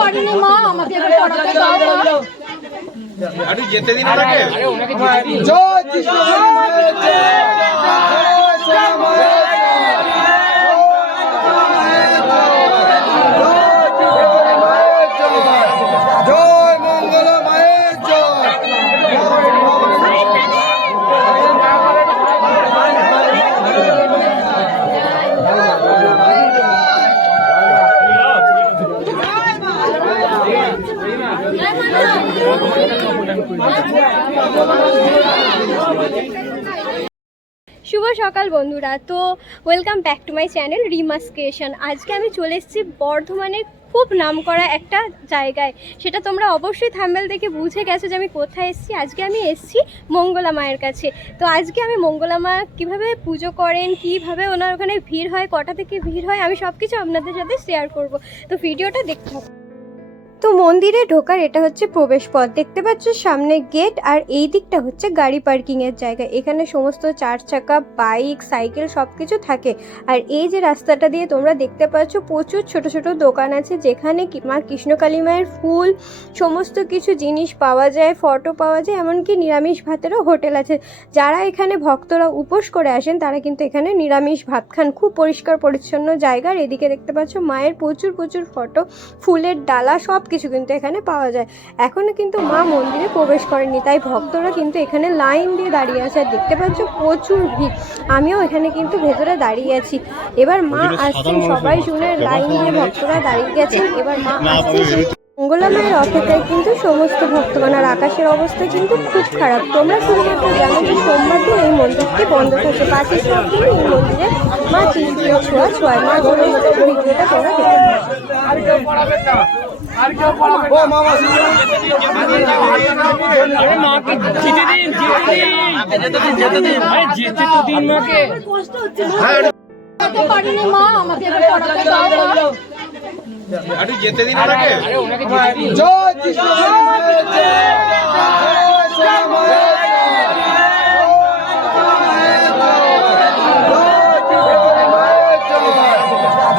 পারিনি মা, আমাকে এবার পড়াতে দাও মা। আরে যেতে দিন ওনাকে। আরে ওনাকে যেতে দিন। জয় কৃষ্ণ মায়ের জয়, জয় মায়ের জয় মঙ্গলা মায়ের জয়। শুভ সকাল বন্ধুরা। তো welcome back to my channel রিমাস creation. আজকে আমি চলে এসেছি বর্ধমানের খুব নামকরা একটা জায়গায়। সেটা তোমরা অবশ্যই থাম্বনেল দেখে বুঝে গেছো যে আমি কোথায় এসেছি। আজকে আমি এসেছি মঙ্গলা মায়ের কাছে। তো আজকে আমি মঙ্গলা মা কীভাবে পুজো করেন, কীভাবে ওনার ওখানে ভিড় হয়, কটা থেকে ভিড় হয়, আমি সব কিছু আপনাদের সাথে শেয়ার করব। তো ভিডিওটা দেখতে হবে। তো মন্দিরে ঢোকার এটা হচ্ছে প্রবেশ পথ, দেখতে পাচ্ছ সামনে গেট, আর এই দিকটা হচ্ছে গাড়ি পার্কিংয়ের জায়গা। এখানে সমস্ত 4 চাকা, বাইক, সাইকেল সব কিছু থাকে। আর এই যে রাস্তাটা দিয়ে তোমরা দেখতে পাচ্ছ প্রচুর ছোট ছোট দোকান আছে, যেখানে মা কৃষ্ণকালী মায়ের ফুল সমস্ত কিছু জিনিস পাওয়া যায়, ফটো পাওয়া যায়, এমনকি নিরামিষ ভাতেরও হোটেল আছে। যারা এখানে ভক্তরা উপোস করে আসেন তারা কিন্তু এখানে নিরামিষ ভাত খান। খুব পরিষ্কার পরিচ্ছন্ন জায়গার। এদিকে দেখতে পাচ্ছ মায়ের প্রচুর প্রচুর ফটো, ফুলের ডালা সব কিছু কিন্তু এখানে পাওয়া যায়। এখনো কিন্তু মা মন্দিরে প্রবেশ করেনি, তাই ভক্তরা কিন্তু এখানে লাইন দিয়ে দাঁড়িয়ে আছে। আর দেখতে পাচ্ছ প্রচুর ভিড়, আমিও এখানে কিন্তু ভেতরে দাঁড়িয়ে আছি। এবার মা আসছেন, সবাই শুনে লাইন দিয়ে ভক্তরা দাঁড়িয়ে গেছেন। এবার মা আসছেন। মঙ্গলা মায়ের অপেক্ষায় কিন্তু সমস্ত ভক্তগণ। আর আকাশের অবস্থা কিন্তু খুব খারাপ। তোমরা শুধুমাত্র জানো যে সোমবার দিন এই মন্দিরটি বন্ধ থাকে, বাকি সব দিন এই মন্দিরে মা চিন্তিত ছোঁয়া ছোঁয়ায়। মা সমস্ত ভিডিওটা তোমরা দেখতে পাবে। আরে মাকে যেতে দিন, যেতে দিন, আরে যেতে তো দিন মাকে। পারিনি মা, আমাকে এবার পড়াতে দাও মা। আরে যেতে দিন ওনাকে। আরে ওনাকে যেতে দিন। জয় কৃষ্ণ মায়ের জয়, জয় মায়ের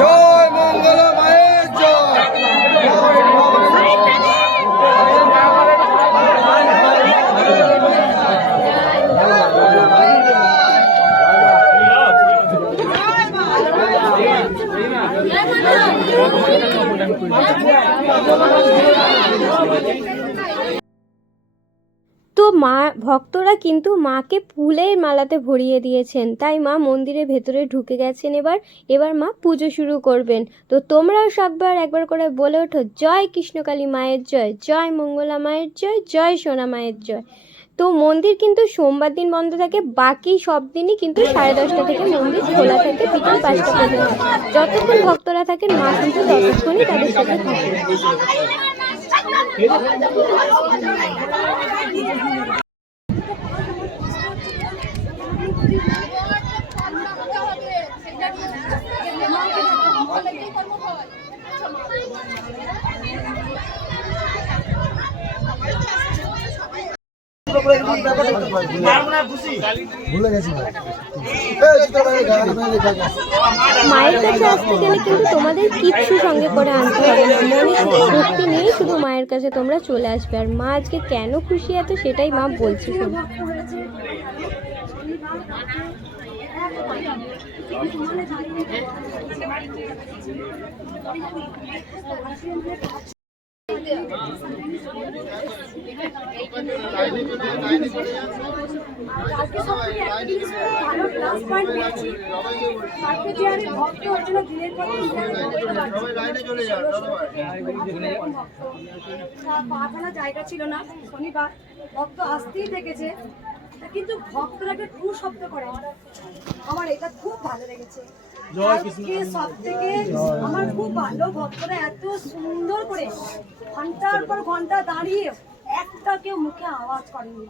জয় মঙ্গলা মায়ের জয়। তো মা ভক্তরা কিন্তু মাকে ফুলের মালাতে ভরিয়ে দিয়েছেন, তাই মা মন্দিরের ভেতরে ঢুকে গেছেন। এবার মা পুজো শুরু করবেন। তো তোমরাও সববার একবার করে বলে ওঠো, জয় কৃষ্ণকালী মায়ের জয়, জয় মঙ্গলা মায়ের জয়, জয় সোনা মায়ের জয়। তো মন্দির কিন্তু সোমবার দিন বন্ধ থাকে, বাকি সব দিনই কিন্তু 10:30 থেকে মন্দির খোলা থাকে বিকেল 5টা পর্যন্ত। যতক্ষণ ভক্তরা থাকেন মা কিন্তু ততক্ষণই তাদের সাথে থাকেন। মায়ের কাছে আসতে গেলে কিন্তু তোমাদের কিচ্ছু সঙ্গে করে আনতে হবে না, মনে শুধু ভক্তি নিয়ে শুধু মায়ের কাছে তোমরা চলে আসবে। আর মা আজকে কেন খুশি এত সেটাই মা বলছে। জায়গা ছিল না, শনিবার ভক্ত আসতেই দেখেছে, কিন্তু ভক্তরাকে টু শব্দ করে। আমার এটা খুব ভালো লেগেছে। সব থেকে আমার খুব ভালো, ভক্তরা এত সুন্দর করে ঘন্টার পর ঘন্টা দাঁড়িয়ে একটা কেউ মুখে আওয়াজ করেনি,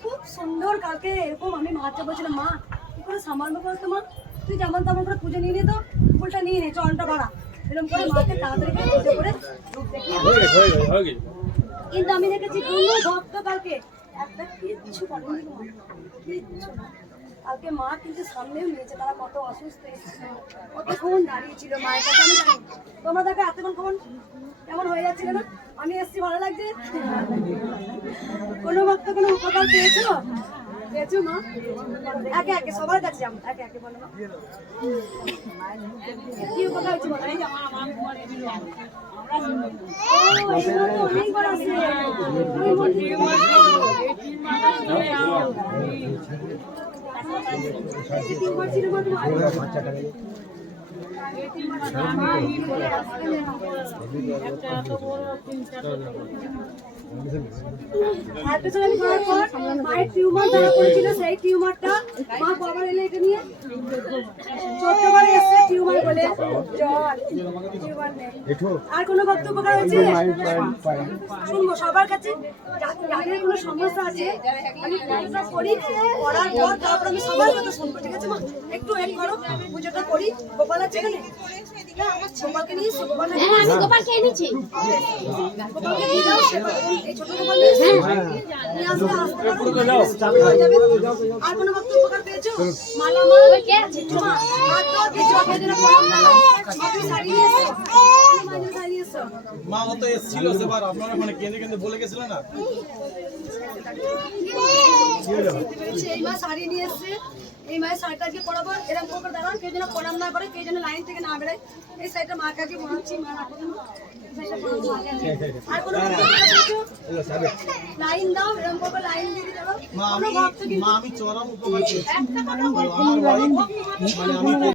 খুব সুন্দর। কালকে এরকম আমি মাকে বলছিলাম, মা কি করে সামান্য বলতো, মা তুই যেমন তেমন করে পুজো নিয়ে নে, তো ফুলটা নিয়ে নে, চরণটা বাড়া, এরকম করে মাকে তাড়াতাড়ি পুজো করে। কিন্তু আমি দেখেছি কোনো ভক্ত কালকে একটা কিচ্ছু করেনি, কিচ্ছু না। কালকে মা কিন্তু সামনেও নিয়েছে, তারা কত অসুস্থ এসেছিল, কতক্ষণ দাঁড়িয়েছিল মায়ের কাছে। আমি জানি তোমরা দেখো এতক্ষণ কেমন হয়ে যাচ্ছিল না, আমি এসছি ভালো লাগছে। কোনো ভক্ত কোনো উপকার পেয়েছো? পেয়েছো মা? একে একে সবার কাছে যাবো, একে একে বলো মা। কি উপকার হচ্ছে বলো? অনেকবার আছে মায়ের টিউমার ধরা পড়েছিল, সেই টিউমারটা মা কবার এলে এটা নিয়ে 14 বার এসছে টিউমার বলে জ্বর টিউমার নেই। আর কোনো ভক্ত উপকার হয়েছে? শুনবো সবার কাছে। যাদের কোনো সমস্যা আছে আমি পুজোটা করি, করার পর তারপর আমি সবার কথা শুনবো, ঠিক আছে মা? একটু ওয়েট করো, পুজোটা করি। গোপাল আছে এখানে, গোপালকে নিয়ে এসো। আমি গোপালকে এনেছি। গোপালকে নিয়ে দাও, এই ছোট গোপাল নিয়ে এসো। নিয়ে আসলে আসতে পারো, হয়ে যাবে। আর কোনো ভক্ত উপকার পেয়েছো? মালা মা মা হাত দাও, কিছু আপনাদের প্রণাম করো। সবই সারিয়ে এসো, মাঝে সারিয়ে এসো। মা ও তো এসেছিল সেবার, আপনারা ওখানে কেঁদে কেঁদে বলে গেছিলেন না? এই মা শাড়ি নিয়ে এসছে, এই মায়ের শাড়িটা আজকে পরাবো। এরকম করে দাঁড়ান, কেউ যেন প্রণাম না করে, কেউ যেন লাইন থেকে না বেরোয়। এই শাড়িটা মাকে আজকে পরাচ্ছি, মা রাখো যেন। আর কোনো লাইন দাও, এরকম করে লাইন দিয়ে যাবো। মা আমি চরম উপকার পেয়েছি। আমার ওয়াইফ মানে আমি